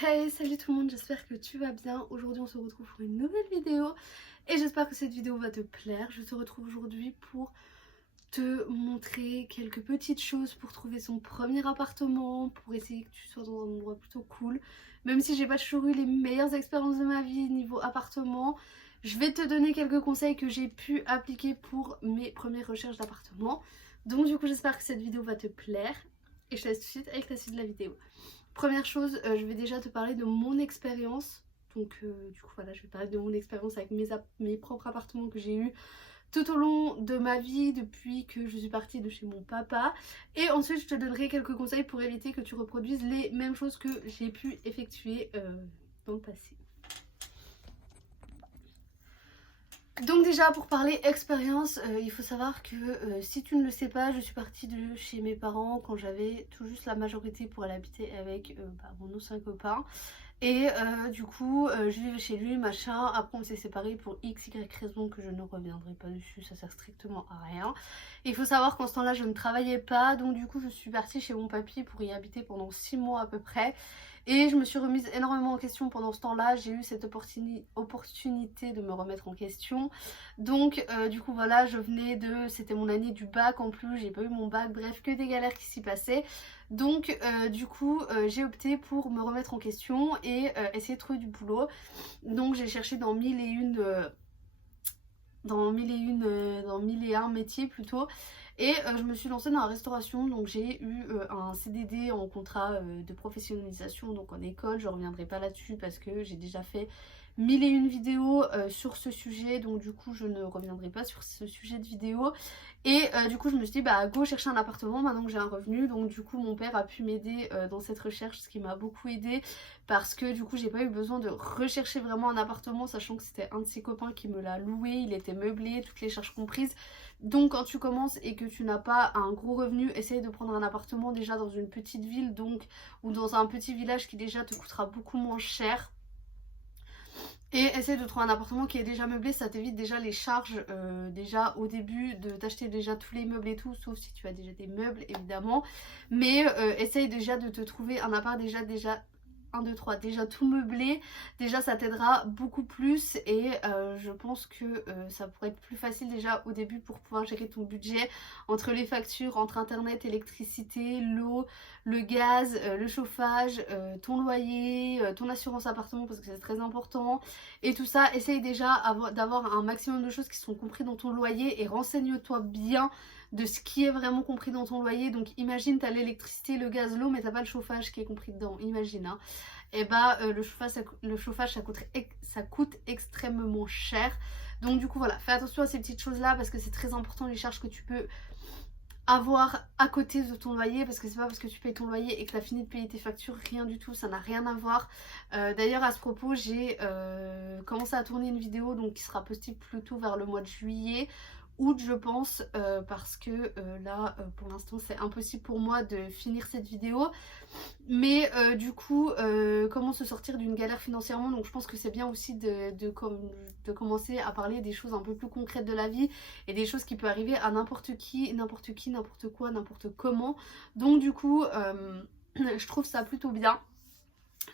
Hey, salut tout le monde, j'espère que tu vas bien. Aujourd'hui on se retrouve pour une nouvelle vidéo et j'espère que cette vidéo va te plaire. Je te retrouve aujourd'hui pour te montrer quelques petites choses pour trouver son premier appartement, pour essayer que tu sois dans un endroit plutôt cool. Même si j'ai pas toujours eu les meilleures expériences de ma vie niveau appartement, je vais te donner quelques conseils que j'ai pu appliquer pour mes premières recherches d'appartement. Donc du coup j'espère que cette vidéo va te plaire et je te laisse tout de suite avec la suite de la vidéo. Première chose, je vais déjà te parler de mon expérience. Donc du coup voilà, je vais parler de mon expérience avec mes propres appartements que j'ai eu tout au long de ma vie depuis que je suis partie de chez mon papa. Et ensuite je te donnerai quelques conseils pour éviter que tu reproduises les mêmes choses que j'ai pu effectuer dans le passé. Donc déjà pour parler expérience, il faut savoir que si tu ne le sais pas, je suis partie de chez mes parents quand j'avais tout juste la majorité pour aller habiter avec mon ancien copain. Et du coup je vivais chez lui machin, après on s'est séparés pour x, y raison que je ne reviendrai pas dessus, ça sert strictement à rien. Il faut savoir qu'en ce temps là je ne travaillais pas, donc du coup je suis partie chez mon papy pour y habiter pendant 6 mois à peu près. Et je me suis remise énormément en question pendant ce temps-là, j'ai eu cette opportunité de me remettre en question. Donc du coup voilà, c'était mon année du bac en plus, j'ai pas eu mon bac, bref que des galères qui s'y passaient. Donc du coup j'ai opté pour me remettre en question et essayer de trouver du boulot. Donc j'ai cherché dans mille et une dans mille et un métiers plutôt. Et je me suis lancée dans la restauration, donc j'ai eu un CDD en contrat de professionnalisation, donc en école. Je reviendrai pas là-dessus parce que j'ai déjà fait mille et une vidéos sur ce sujet, donc du coup je ne reviendrai pas sur ce sujet de vidéo. Et du coup je me suis dit bah go chercher un appartement maintenant que j'ai un revenu. Donc du coup mon père a pu m'aider dans cette recherche, ce qui m'a beaucoup aidé parce que du coup j'ai pas eu besoin de rechercher vraiment un appartement, sachant que c'était un de ses copains qui me l'a loué, il était meublé, toutes les charges comprises. Donc quand tu commences et que tu n'as pas un gros revenu, essaye de prendre un appartement déjà dans une petite ville, donc ou dans un petit village qui déjà te coûtera beaucoup moins cher. Et essaye de trouver un appartement qui est déjà meublé, ça t'évite déjà les charges déjà au début de t'acheter déjà tous les meubles et tout, sauf si tu as déjà des meubles évidemment. Mais essaye déjà de te trouver un appart déjà 1, 2, 3, déjà tout meublé, déjà ça t'aidera beaucoup plus et je pense que ça pourrait être plus facile déjà au début pour pouvoir gérer ton budget entre les factures, entre internet, électricité, l'eau, le gaz, le chauffage, ton loyer, ton assurance appartement parce que c'est très important et tout ça. Essaye déjà d'avoir un maximum de choses qui sont comprises dans ton loyer et renseigne-toi bien de ce qui est vraiment compris dans ton loyer. Donc imagine t'as l'électricité, le gaz, l'eau mais t'as pas le chauffage qui est compris dedans, imagine hein. Et bah le chauffage ça coûte extrêmement cher. Donc du coup voilà, fais attention à ces petites choses là parce que c'est très important les charges que tu peux avoir à côté de ton loyer, parce que c'est pas parce que tu payes ton loyer et que tu as fini de payer tes factures, rien du tout, ça n'a rien à voir. D'ailleurs à ce propos j'ai commencé à tourner une vidéo donc qui sera postée plutôt vers le mois de juillet, août je pense, parce que là pour l'instant c'est impossible pour moi de finir cette vidéo. Mais du coup comment se sortir d'une galère financièrement, donc je pense que c'est bien aussi de commencer à parler des choses un peu plus concrètes de la vie et des choses qui peuvent arriver à n'importe qui, n'importe quoi, n'importe comment. Donc du coup je trouve ça plutôt bien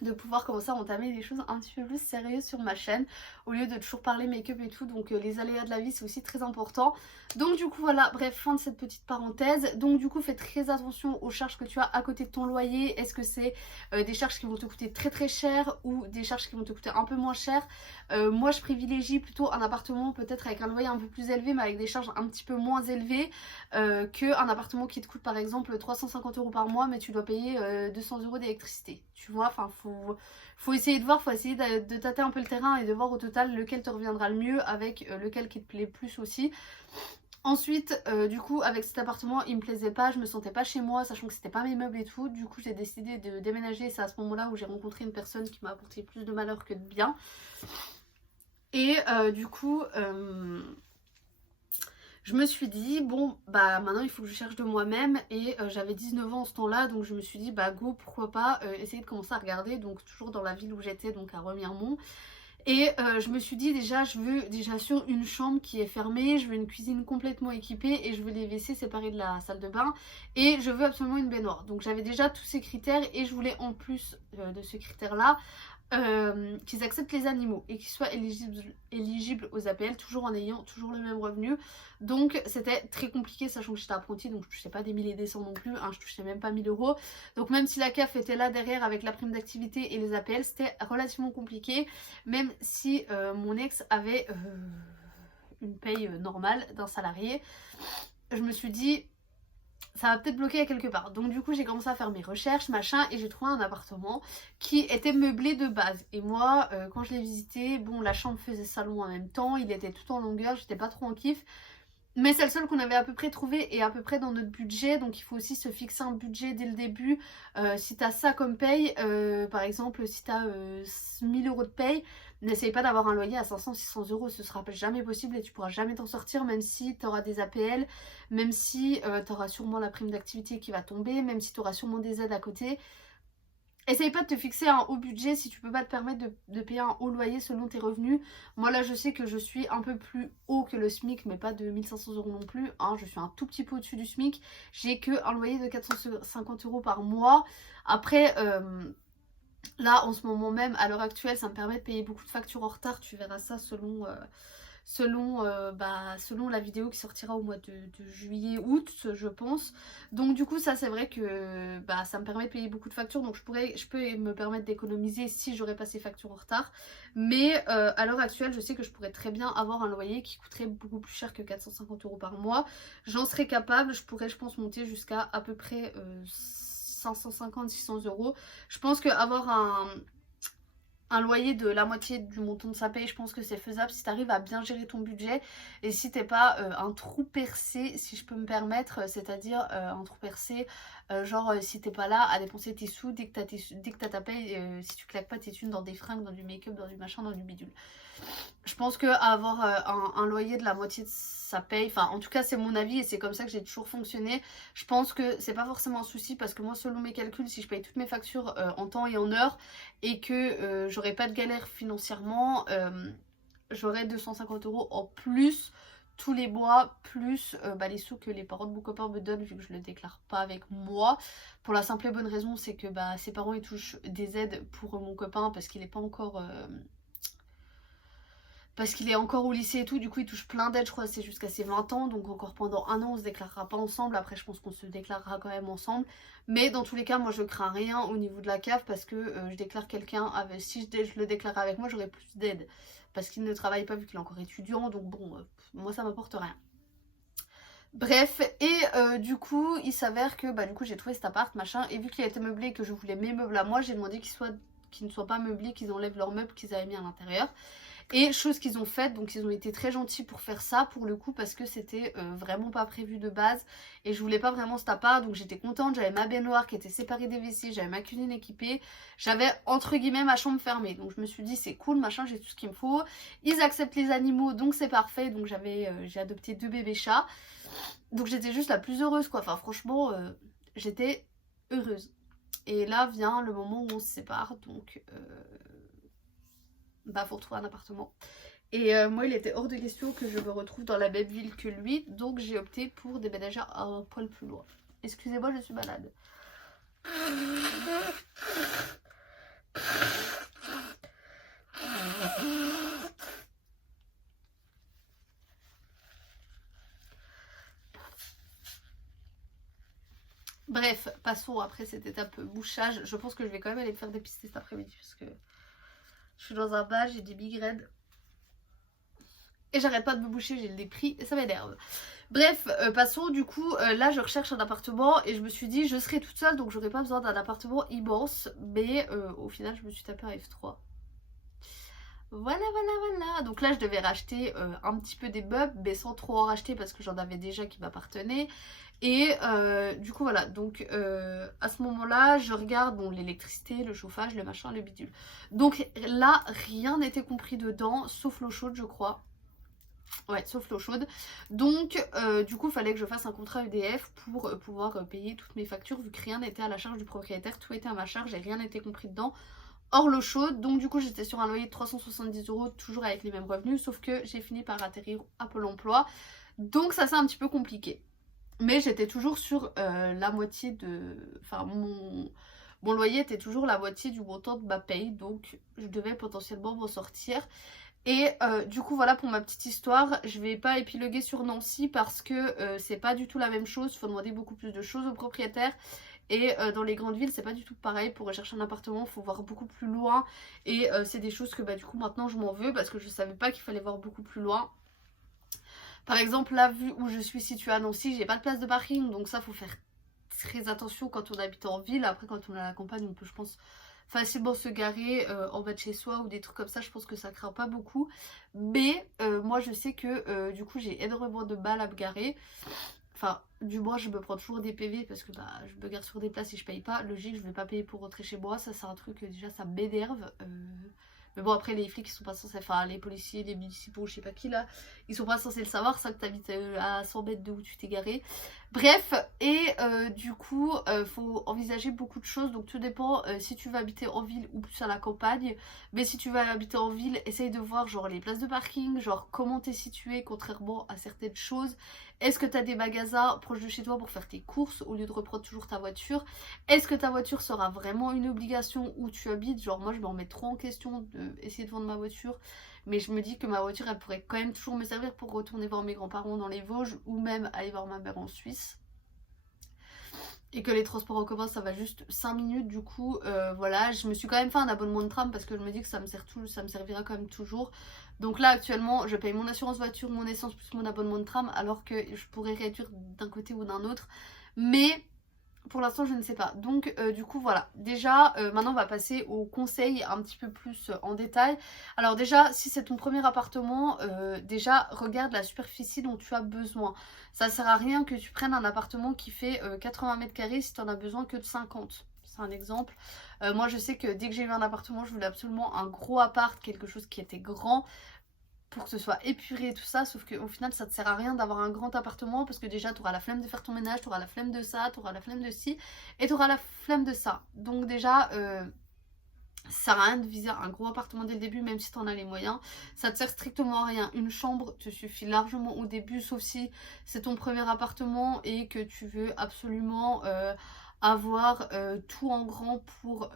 de pouvoir commencer à entamer des choses un petit peu plus sérieuses sur ma chaîne au lieu de toujours parler make-up et tout. Donc les aléas de la vie c'est aussi très important. Donc du coup voilà, bref, fin de cette petite parenthèse. Donc du coup fais très attention aux charges que tu as à côté de ton loyer. Est-ce que c'est des charges qui vont te coûter très très cher ou des charges qui vont te coûter un peu moins cher? Moi je privilégie plutôt un appartement peut-être avec un loyer un peu plus élevé mais avec des charges un petit peu moins élevées qu'un appartement qui te coûte par exemple 350 € par mois mais tu dois payer 200 € d'électricité. Tu vois, enfin faut essayer de voir, faut essayer de tâter un peu le terrain et de voir au total lequel te reviendra le mieux, avec lequel qui te plaît plus aussi. Ensuite, du coup, avec cet appartement, il me plaisait pas, je me sentais pas chez moi, sachant que c'était pas mes meubles et tout. Du coup, j'ai décidé de déménager. C'est à ce moment-là où j'ai rencontré une personne qui m'a apporté plus de malheur que de bien. Et du coup, je me suis dit bon bah maintenant il faut que je cherche de moi-même et j'avais 19 ans en ce temps-là, donc je me suis dit bah go, pourquoi pas essayer de commencer à regarder, donc toujours dans la ville où j'étais, donc à Remiremont. Et je me suis dit déjà, je veux déjà sur une chambre qui est fermée, je veux une cuisine complètement équipée et je veux les WC séparés de la salle de bain et je veux absolument une baignoire. Donc j'avais déjà tous ces critères et je voulais en plus de ce critère là qu'ils acceptent les animaux et qu'ils soient éligibles aux APL toujours en ayant toujours le même revenu. Donc c'était très compliqué sachant que j'étais apprentie, donc je touchais pas des milliers et des cents non plus, hein, je touchais même pas 1000 €. Donc même si la CAF était là derrière avec la prime d'activité et les APL, c'était relativement compliqué, même si mon ex avait une paye normale d'un salarié. Je me suis dit ça va peut-être bloquer à quelque part. Donc du coup j'ai commencé à faire mes recherches, machin, et j'ai trouvé un appartement qui était meublé de base. Et moi, quand je l'ai visité, bon, la chambre faisait salon en même temps, il était tout en longueur, j'étais pas trop en kiff. Mais c'est le seul qu'on avait à peu près trouvé et à peu près dans notre budget. Donc il faut aussi se fixer un budget dès le début. Si t'as ça comme paye, par exemple si t'as 1000 € de paye, n'essaye pas d'avoir un loyer à 500-600 €. Ce sera jamais possible et tu pourras jamais t'en sortir, même si t'auras des APL, même si t'auras sûrement la prime d'activité qui va tomber, même si t'auras sûrement des aides à côté. Essaye pas de te fixer un haut budget si tu peux pas te permettre de payer un haut loyer selon tes revenus. Moi là je sais que je suis un peu plus haut que le SMIC, mais pas de 1500 € non plus, hein. Je suis un tout petit peu au-dessus du SMIC. J'ai que un loyer de 450 € par mois. Après là en ce moment même, à l'heure actuelle, ça me permet de payer beaucoup de factures en retard. Tu verras ça selon la vidéo qui sortira au mois de juillet, août je pense. Donc du coup ça c'est vrai que ça me permet de payer beaucoup de factures, donc je peux me permettre d'économiser si j'aurais pas ces factures en retard. Mais à l'heure actuelle je sais que je pourrais très bien avoir un loyer qui coûterait beaucoup plus cher que 450 € par mois. J'en serais capable, je pourrais je pense monter jusqu'à à peu près 550-600 €. Je pense qu'avoir un loyer de la moitié du montant de sa paye, je pense que c'est faisable si tu arrives à bien gérer ton budget et si t'es pas un trou percé, si je peux me permettre, c'est-à-dire un trou percé, genre si t'es pas là à dépenser tes sous dès que t'as ta paye, si tu claques pas tes thunes dans des fringues, dans du make-up, dans du machin, dans du bidule. Je pense que avoir un loyer de la moitié de sa paye, enfin en tout cas c'est mon avis et c'est comme ça que j'ai toujours fonctionné. Je pense que c'est pas forcément un souci parce que moi selon mes calculs, si je paye toutes mes factures en temps et en heure et que j'aurais pas de galère financièrement, j'aurais 250 € en plus tous les mois, plus les sous que les parents de mon copain me donnent vu que je le déclare pas avec moi. Pour la simple et bonne raison, c'est que ses parents ils touchent des aides pour mon copain parce qu'il est pas encore au lycée et tout, du coup il touche plein d'aides, je crois c'est jusqu'à ses 20 ans, donc encore pendant un an on se déclarera pas ensemble, après je pense qu'on se déclarera quand même ensemble, mais dans tous les cas moi je crains rien au niveau de la CAF parce que je déclare quelqu'un, si je le déclarais avec moi j'aurais plus d'aide, parce qu'il ne travaille pas vu qu'il est encore étudiant, donc bon, moi ça m'apporte rien. Bref, et du coup il s'avère que du coup j'ai trouvé cet appart machin, et vu qu'il a été meublé et que je voulais mes meubles à moi, j'ai demandé qu'ils ne soient pas meublés, qu'ils enlèvent leurs meubles qu'ils avaient mis à l'intérieur. Et chose qu'ils ont faite, donc ils ont été très gentils pour faire ça pour le coup parce que c'était vraiment pas prévu de base et je voulais pas vraiment cet appart, donc j'étais contente, j'avais ma baignoire qui était séparée des WC, j'avais ma cuisine équipée, j'avais entre guillemets ma chambre fermée, donc je me suis dit c'est cool machin, j'ai tout ce qu'il me faut. Ils acceptent les animaux donc c'est parfait, donc j'ai adopté 2 bébés chats, donc j'étais juste la plus heureuse quoi, enfin franchement j'étais heureuse. Et là vient le moment où on se sépare, donc faut retrouver un appartement. Et moi il était hors de question que je me retrouve dans la même ville que lui, donc j'ai opté pour déménager un poil plus loin. Excusez-moi, je suis malade. Bref, passons après cette étape bouchage. Je pense que je vais quand même aller me faire dépister cet après-midi parce que je suis dans un bal, j'ai des migraines. Et j'arrête pas de me boucher, j'ai le dépris et ça m'énerve. Bref, passons, du coup, là je recherche un appartement et je me suis dit je serai toute seule donc j'aurai pas besoin d'un appartement immense. Mais au final je me suis tapé un F3. Voilà, donc là je devais racheter un petit peu des meubles mais sans trop en racheter parce que j'en avais déjà qui m'appartenaient. Et du coup voilà, donc à ce moment là je regarde l'électricité, le chauffage, le machin, le bidule. Donc là rien n'était compris dedans sauf l'eau chaude je crois. Ouais, sauf l'eau chaude. Donc du coup il fallait que je fasse un contrat EDF pour pouvoir payer toutes mes factures vu que rien n'était à la charge du propriétaire, tout était à ma charge et rien n'était compris dedans. hors l'eau chaude. Donc du coup j'étais sur un loyer de 370 €, toujours avec les mêmes revenus, sauf que j'ai fini par atterrir à Pôle emploi. Donc ça c'est un petit peu compliqué. Mais j'étais toujours sur la moitié de... Enfin mon loyer était toujours la moitié du montant de ma paye, donc je devais potentiellement m'en sortir. Et du coup voilà pour ma petite histoire, je vais pas épiloguer sur Nancy parce que c'est pas du tout la même chose, il faut demander beaucoup plus de choses aux propriétaires. Et dans les grandes villes c'est pas du tout pareil, pour rechercher un appartement il faut voir beaucoup plus loin. Et c'est des choses que bah du coup maintenant je m'en veux parce que je savais pas qu'il fallait voir beaucoup plus loin. Par exemple là vu où je suis située à Nancy, j'ai pas de place de parking, donc ça faut faire très attention quand on habite en ville. Après quand on est à la campagne on peut je pense facilement se garer en bas de chez soi ou des trucs comme ça, je pense que ça craint pas beaucoup. Mais moi je sais que du coup j'ai énormément de mal à me garer. Enfin, du moins je me prends toujours des PV parce que bah je me gare sur des places et je paye pas. Logique, je vais pas payer pour rentrer chez moi, ça c'est un truc déjà ça m'énerve. Mais bon après les flics ils sont pas censés, enfin les policiers, les municipaux, je sais pas qui là, ils sont pas censés le savoir, ça que t'habites à 100 mètres de où tu t'es garé. Bref, et du coup faut envisager beaucoup de choses, donc tout dépend si tu vas habiter en ville ou plus à la campagne. Mais si tu vas habiter en ville, essaye de voir genre les places de parking, genre comment t'es situé contrairement à certaines choses. Est-ce que t'as des magasins proches de chez toi pour faire tes courses au lieu de reprendre toujours ta voiture? Est-ce que ta voiture sera vraiment une obligation où tu habites? Genre moi je me remets trop en question de essayer de vendre ma voiture. Mais je me dis que ma voiture elle pourrait quand même toujours me servir pour retourner voir mes grands-parents dans les Vosges ou même aller voir ma mère en Suisse. Et que les transports en commun ça va juste 5 minutes, du coup voilà, je me suis quand même fait un abonnement de tram parce que je me dis que ça me servira quand même toujours. Donc là actuellement je paye mon assurance voiture, mon essence plus mon abonnement de tram, alors que je pourrais réduire d'un côté ou d'un autre. Mais pour l'instant je ne sais pas. Donc du coup voilà, déjà maintenant on va passer aux conseils un petit peu plus en détail. Alors déjà si c'est ton premier appartement, déjà regarde la superficie dont tu as besoin. Ça sert à rien que tu prennes un appartement qui fait 80 mètres carrés si tu en as besoin que de 50. C'est un exemple. Moi je sais que dès que j'ai eu un appartement je voulais absolument un gros appart, quelque chose qui était grand, pour que ce soit épuré et tout ça, sauf qu'au final ça te sert à rien d'avoir un grand appartement parce que déjà tu auras la flemme de faire ton ménage, tu auras la flemme de ça, tu auras la flemme de ci et tu auras la flemme de ça. Donc déjà ça sert à rien de viser un gros appartement dès le début même si tu en as les moyens, ça te sert strictement à rien. Une chambre te suffit largement au début, sauf si c'est ton premier appartement et que tu veux absolument avoir tout en grand pour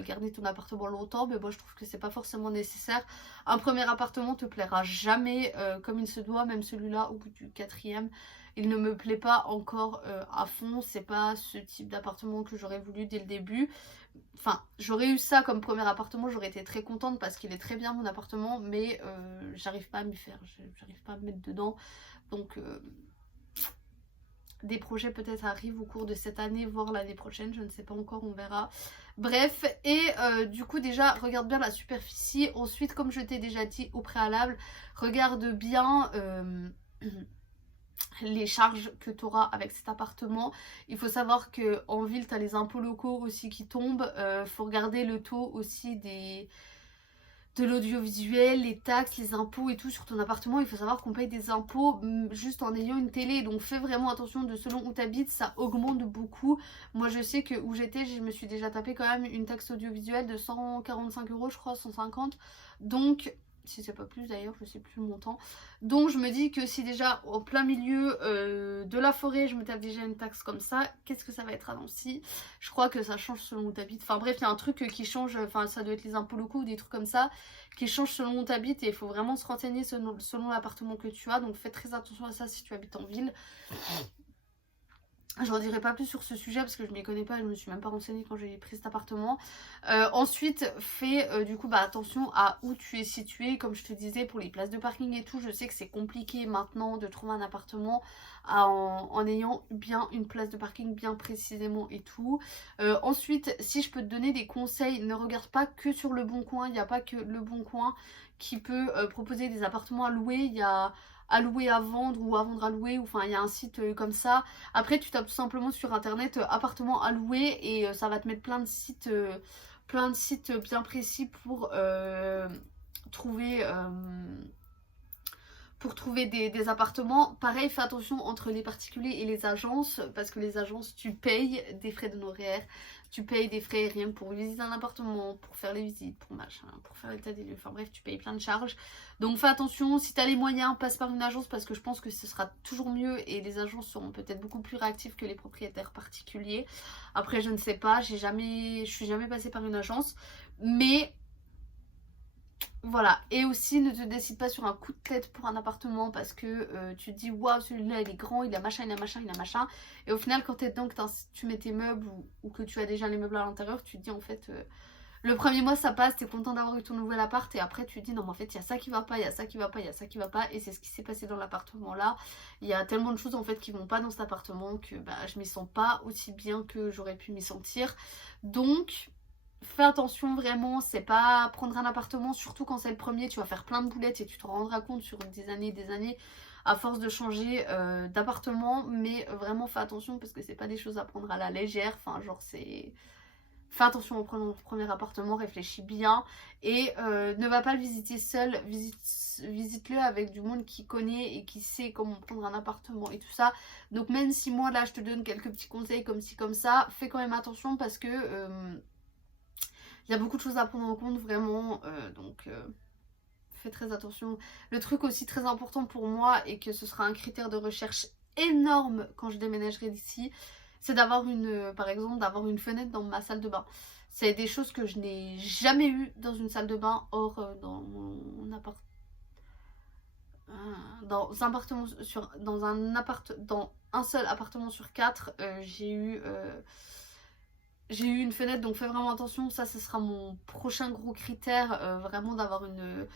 garder ton appartement longtemps. Mais moi je trouve que c'est pas forcément nécessaire. Un premier appartement te plaira jamais comme il se doit, même celui-là au bout du quatrième il ne me plaît pas encore à fond. C'est pas ce type d'appartement que j'aurais voulu dès le début. Enfin, j'aurais eu ça comme premier appartement, j'aurais été très contente parce qu'il est très bien mon appartement, mais j'arrive pas à m'y faire, j'arrive pas à me mettre dedans. Donc des projets peut-être arrivent au cours de cette année, voire l'année prochaine, je ne sais pas encore, on verra. Bref, et du coup déjà regarde bien la superficie. Ensuite, comme je t'ai déjà dit au préalable, regarde bien les charges que tu auras avec cet appartement. Il faut savoir que en ville tu as les impôts locaux aussi qui tombent. Faut regarder le taux aussi de l'audiovisuel, les taxes, les impôts et tout sur ton appartement. Il faut savoir qu'on paye des impôts juste en ayant une télé, donc fais vraiment attention de selon où tu habites, ça augmente beaucoup. Moi je sais que où j'étais, je me suis déjà tapé quand même une taxe audiovisuelle de 145 € je crois, 150. Donc si c'est pas plus d'ailleurs, je sais plus le montant. Donc je me dis que si déjà au plein milieu de la forêt je me tape déjà une taxe comme ça, qu'est-ce que ça va être à Nancy? Je crois que ça change selon où t'habites. Enfin bref, il y a un truc qui change, enfin ça doit être les impôts locaux ou des trucs comme ça, qui changent selon où t'habites et il faut vraiment se renseigner selon l'appartement que tu as. Donc fais très attention à ça si tu habites en ville. J'en dirai pas plus sur ce sujet parce que je m'y connais pas, je me suis même pas renseignée quand j'ai pris cet appartement. Ensuite, fais du coup attention à où tu es situé. Comme je te disais, pour les places de parking et tout, je sais que c'est compliqué maintenant de trouver un appartement en ayant bien une place de parking bien précisément et tout. Ensuite, si je peux te donner des conseils, ne regarde pas que sur Le Bon Coin. Il n'y a pas que Le Bon Coin qui peut proposer des appartements à louer. Il y a à louer à vendre ou à vendre à louer, ou enfin il y a un site comme ça. Après tu tapes tout simplement sur internet appartement à louer et ça va te mettre plein de sites bien précis trouver pour trouver des appartements. Pareil, fais attention entre les particuliers et les agences, parce que les agences tu payes des frais d'honoraires, tu payes des frais rien que pour visiter un appartement, pour faire les visites, pour machin, pour faire l'état des lieux, enfin bref, tu payes plein de charges. Donc fais attention, si tu as les moyens, passe par une agence parce que je pense que ce sera toujours mieux et les agences seront peut-être beaucoup plus réactives que les propriétaires particuliers. Après je ne sais pas, je suis jamais passée par une agence, mais voilà. Et aussi ne te décide pas sur un coup de tête pour un appartement parce que tu te dis waouh, celui-là il est grand, il a machin, il a machin, il a machin, et au final quand t'es dedans, que tu mets tes meubles ou que tu as déjà les meubles à l'intérieur, tu te dis en fait le premier mois ça passe, t'es content d'avoir eu ton nouvel appart et après tu te dis non mais en fait il y a ça qui va pas, il y a ça qui va pas, il y a ça qui va pas, et c'est ce qui s'est passé dans l'appartement là. Il y a tellement de choses en fait qui vont pas dans cet appartement que bah, je m'y sens pas aussi bien que j'aurais pu m'y sentir. Donc fais attention vraiment, c'est pas prendre un appartement, surtout quand c'est le premier, tu vas faire plein de boulettes et tu te rendras compte sur des années à force de changer d'appartement, mais vraiment fais attention parce que c'est pas des choses à prendre à la légère, enfin genre c'est... Fais attention au premier appartement, réfléchis bien et ne va pas le visiter seul, visite-le avec du monde qui connaît et qui sait comment prendre un appartement et tout ça. Donc même si moi là je te donne quelques petits conseils comme ci comme ça, fais quand même attention parce que il y a beaucoup de choses à prendre en compte vraiment, donc fais très attention. Le truc aussi très important pour moi et que ce sera un critère de recherche énorme quand je déménagerai d'ici, c'est d'avoir par exemple d'avoir une fenêtre dans ma salle de bain. C'est des choses que je n'ai jamais eues dans une salle de bain, or dans mon appart, dans un appartement dans un seul appartement sur 4, j'ai eu une fenêtre, donc fais vraiment attention. Ça, ce sera mon prochain gros critère, vraiment d'avoir une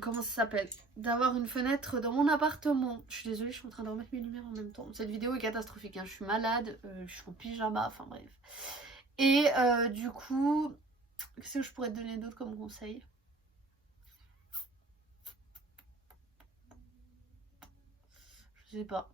comment ça s'appelle, d'avoir une fenêtre dans mon appartement. Je suis désolée, je suis en train de remettre mes lumières en même temps. Cette vidéo est catastrophique, hein. Je suis malade, je suis en pyjama, enfin bref. Et du coup, qu'est-ce que je pourrais te donner d'autre comme conseil? Je sais pas.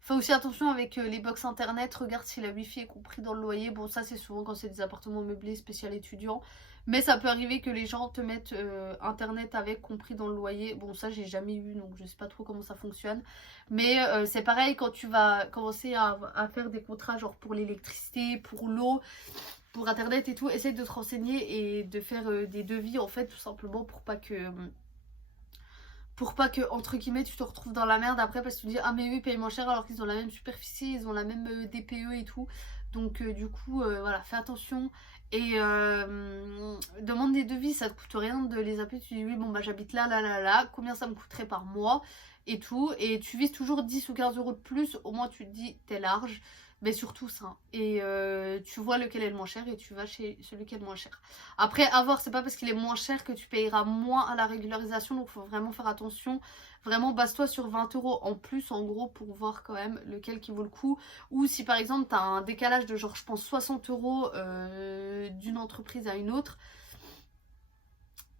Fais aussi attention avec les box internet, regarde si la wifi est compris dans le loyer. Bon, ça c'est souvent quand c'est des appartements meublés spécial étudiants, mais ça peut arriver que les gens te mettent internet avec compris dans le loyer. Bon, ça j'ai jamais eu, donc je sais pas trop comment ça fonctionne, mais c'est pareil quand tu vas commencer à faire des contrats genre pour l'électricité, pour l'eau, pour internet et tout. Essaye de te renseigner et de faire des devis en fait, tout simplement pour pas que, entre guillemets, tu te retrouves dans la merde après parce que tu te dis ah mais eux ils payent moins cher alors qu'ils ont la même superficie, ils ont la même DPE et tout. Donc du coup voilà, fais attention et demande des devis, ça te coûte rien de les appeler, tu dis oui bon bah j'habite là, là, là, là, combien ça me coûterait par mois et tout, et tu vises toujours 10 ou 15 euros de plus, au moins tu te dis t'es large, mais surtout ça, et tu vois lequel est le moins cher et tu vas chez celui qui est le moins cher. Après à voir, c'est pas parce qu'il est moins cher que tu payeras moins à la régularisation, donc faut vraiment faire attention. Vraiment base-toi sur 20 euros en plus en gros pour voir quand même lequel qui vaut le coup. Ou si par exemple t'as un décalage de genre je pense 60 euros d'une entreprise à une autre,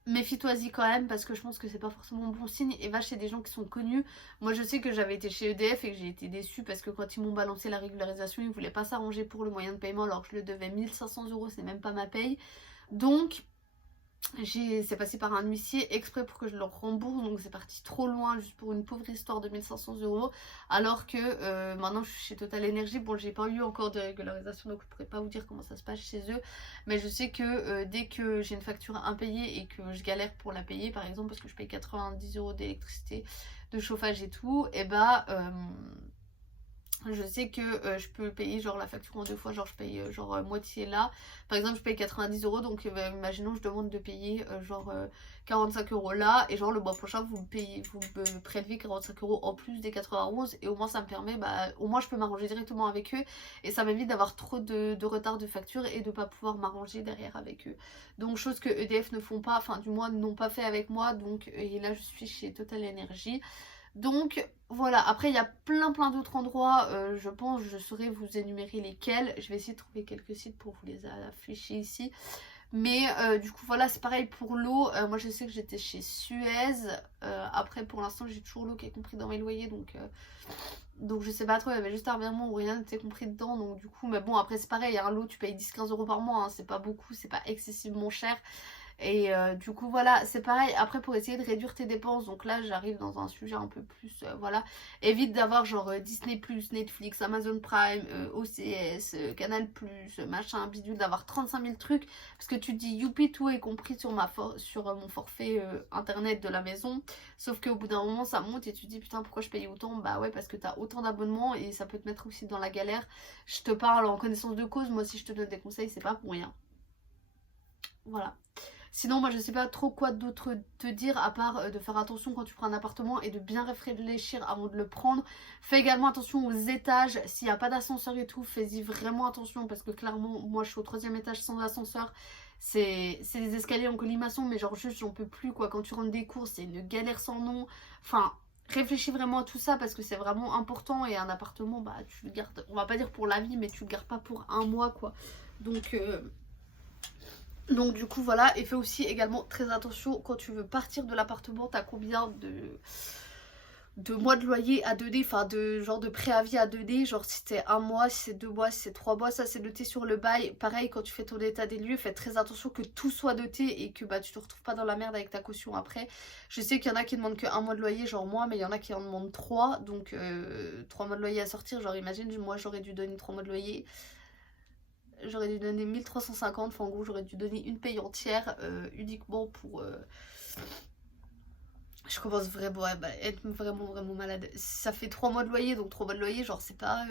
méfie-toi-y quand même parce que je pense que c'est pas forcément bon signe, et va chez des gens qui sont connus. Moi je sais que j'avais été chez EDF et que j'ai été déçue parce que quand ils m'ont balancé la régularisation ils voulaient pas s'arranger pour le moyen de paiement alors que je le devais 1500 euros, c'est même pas ma paye. Donc c'est passé par un huissier exprès pour que je leur rembourse, donc c'est parti trop loin juste pour une pauvre histoire de 1500 euros, alors que maintenant je suis chez Total Energy. Bon, j'ai pas eu encore de régularisation donc je pourrais pas vous dire comment ça se passe chez eux, mais je sais que dès que j'ai une facture impayée et que je galère pour la payer par exemple parce que je paye 90 euros d'électricité, de chauffage et tout, et bah je sais que je peux payer genre la facture en deux fois, genre je paye genre moitié là. Par exemple je paye 90 euros, donc imaginons je demande de payer genre 45 euros là, et genre le mois prochain vous me prélevez 45 euros en plus des 91, et au moins ça me permet, bah au moins je peux m'arranger directement avec eux et ça m'évite d'avoir trop de retard de facture et de pas pouvoir m'arranger derrière avec eux. Donc chose que EDF ne font pas, enfin du moins n'ont pas fait avec moi, donc et là je suis chez Total Energy. Donc voilà, après il y a plein d'autres endroits, je pense je saurais vous énumérer lesquels. Je vais essayer de trouver quelques sites pour vous les afficher ici. Mais du coup voilà, c'est pareil pour l'eau. Moi je sais que j'étais chez Suez. Après pour l'instant j'ai toujours l'eau qui est compris dans mes loyers, donc je sais pas trop, il y avait juste un virement où rien n'était compris dedans, donc du coup, mais bon après c'est pareil, hein, l'eau tu payes 10-15 euros par mois, hein, c'est pas beaucoup, c'est pas excessivement cher. Et du coup voilà, c'est pareil, après pour essayer de réduire tes dépenses, donc là j'arrive dans un sujet un peu plus, voilà, évite d'avoir genre Disney+, Netflix, Amazon Prime, OCS, Canal+, machin, bidule, d'avoir 35 000 trucs, parce que tu te dis youpi, tout est compris sur, mon forfait internet de la maison, sauf qu'au bout d'un moment ça monte et tu te dis putain pourquoi je paye autant, bah ouais parce que t'as autant d'abonnements et ça peut te mettre aussi dans la galère. Je te parle en connaissance de cause, moi si je te donne des conseils c'est pas pour rien. Voilà. Sinon moi je sais pas trop quoi d'autre te dire à part de faire attention quand tu prends un appartement et de bien réfléchir avant de le prendre. Fais également attention aux étages, s'il n'y a pas d'ascenseur et tout, fais-y vraiment attention parce que clairement moi je suis au 3e étage sans ascenseur. C'est des escaliers en colimaçon mais genre juste j'en peux plus quoi, quand tu rentres des cours c'est une galère sans nom. Enfin réfléchis vraiment à tout ça parce que c'est vraiment important et un appartement bah tu le gardes, on va pas dire pour la vie mais tu le gardes pas pour un mois quoi. Donc du coup voilà, et fais aussi également très attention quand tu veux partir de l'appartement, t'as combien de mois de loyer à 2D, enfin de genre de préavis à 2D, genre si c'est 1 mois, si c'est 2 mois, si c'est 3 mois, ça c'est noté sur le bail. Pareil quand tu fais ton état des lieux, fais très attention que tout soit noté et que bah tu te retrouves pas dans la merde avec ta caution après. Je sais qu'il y en a qui demandent que 1 mois de loyer, genre moi, mais il y en a qui en demandent 3, donc 3 mois de loyer à sortir, genre imagine moi j'aurais dû donner 3 mois de loyer. J'aurais dû donner 1350, enfin en gros j'aurais dû donner une paye entière uniquement pour... Je commence vraiment à être vraiment malade. Ça fait 3 mois de loyer, donc 3 mois de loyer, genre c'est pas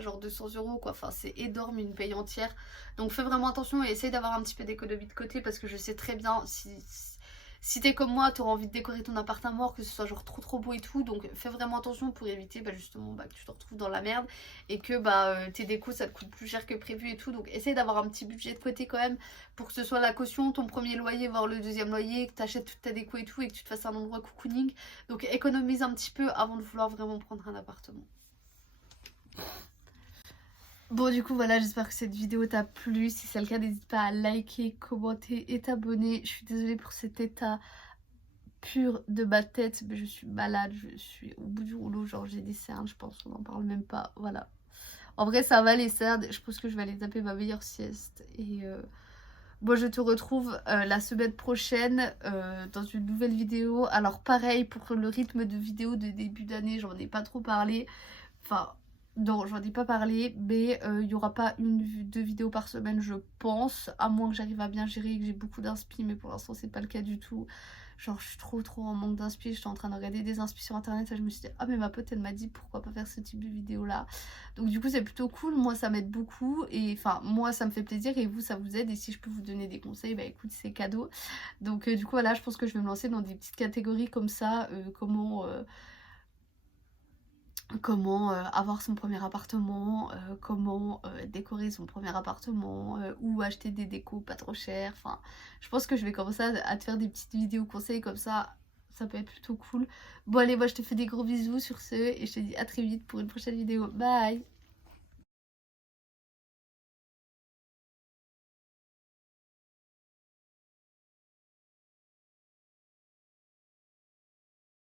genre 200 € quoi, enfin c'est énorme une paye entière. Donc fais vraiment attention et essaye d'avoir un petit peu d'économie de côté parce que je sais très bien si t'es comme moi, t'auras envie de décorer ton appartement, que ce soit genre trop beau et tout. Donc fais vraiment attention pour éviter bah, justement bah, que tu te retrouves dans la merde et que bah, tes décos ça te coûte plus cher que prévu et tout. Donc essaye d'avoir un petit budget de côté quand même pour que ce soit la caution, ton premier loyer, voire le 2e loyer, que t'achètes toute ta déco et tout et que tu te fasses un endroit cocooning. Donc économise un petit peu avant de vouloir vraiment prendre un appartement. Bon du coup voilà, j'espère que cette vidéo t'a plu. Si c'est le cas, n'hésite pas à liker, commenter et t'abonner. Je suis désolée pour cet état pur de ma tête, mais je suis malade, je suis au bout du rouleau, genre j'ai des cernes, je pense, on n'en parle même pas, voilà. En vrai ça va les cernes, je pense que je vais aller taper ma meilleure sieste. Et moi je te retrouve la semaine prochaine dans une nouvelle vidéo. Alors pareil, pour le rythme de vidéo de début d'année, j'en ai pas trop parlé. Enfin... non, j'en ai pas parlé, mais il n'y aura pas 1-2 vidéos par semaine, je pense, à moins que j'arrive à bien gérer et que j'ai beaucoup d'inspi, mais pour l'instant c'est pas le cas du tout. Genre je suis trop en manque d'inspi, j'étais en train de regarder des inspi sur internet et je me suis dit ah mais ma pote elle m'a dit pourquoi pas faire ce type de vidéo là. Donc du coup c'est plutôt cool, moi ça m'aide beaucoup et enfin moi ça me fait plaisir et vous ça vous aide et si je peux vous donner des conseils bah écoute c'est cadeau. Donc du coup voilà, je pense que je vais me lancer dans des petites catégories comme ça, comment avoir son premier appartement, comment décorer son premier appartement, ou acheter des décos pas trop chers. Enfin, je pense que je vais commencer à te faire des petites vidéos conseils comme ça peut être plutôt cool. Bon allez, moi je te fais des gros bisous sur ce et je te dis à très vite pour une prochaine vidéo. Bye!